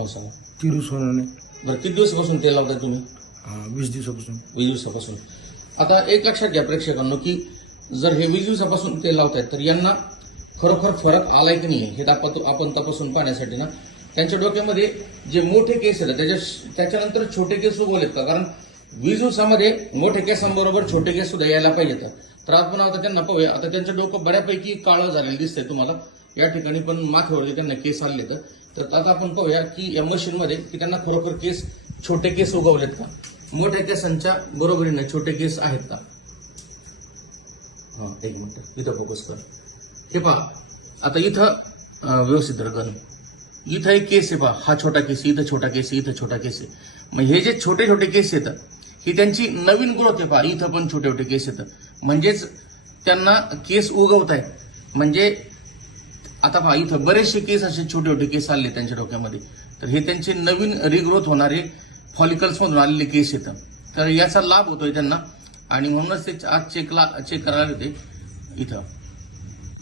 नाव सांगा. तिरू सोनवणे. बरं, किती दिवसापासून तेल लावताय तुम्ही? 20 दिवसापासून. 20 दिवसापासून. आता एक लक्षात घ्या प्रेक्षकांनो, की जर हे 20 दिवसापासून तेल लावतायत तर यांना खरोखर फरक आलाय की नाही हे आपण तपासून पाहण्यासाठी ना त्यांच्या डोक्यामध्ये जे मोठे केस आहेत त्याच्यानंतर छोटे केस उगवलेत का? कारण 20 दिवसामध्ये मोठे केसांबरोबर छोटे केस सुद्धा यायला पाहिजेत. तर आपण आता त्यांना पाहूया. आता त्यांचं डोकं बऱ्यापैकी काळं झालेलं दिसतंय तुम्हाला या ठिकाणी, पण माथ्यावरती त्यांना केस आले. तर आता आपण पाहूया की या मशीनमध्ये की त्यांना खरोखर केस छोटे केस उगवलेत का, मोठ्या केसांच्या बरोबरीने छोटे केस आहेत का? हा, एक मिनिट, इथं फोकस कर. हे पहा, आता इथं व्यवस्थित रगन, इथं एक केस आहे पहा, हा छोटा केस, इथं छोटा केस, इथं छोटा केस आहे. मग हे जे छोटे छोटे केस येतात ही त्यांची नवीन ग्रोथ आहे पहा. इथं पण छोटे छोटे केस येतात, म्हणजेच त्यांना केस उगवत आहेत. म्हणजे आता पहा, इथं बरेचसे केस असे छोटे छोटे केस आले त्यांच्या डोक्यामध्ये, तर हे त्यांचे नवीन रिग्रोथ होणारे फॉलिकल्स मधून आलेले केस येतात. तर याचा लाभ होतोय त्यांना, आणि म्हणूनच ते आज चेक करायला येते इथं.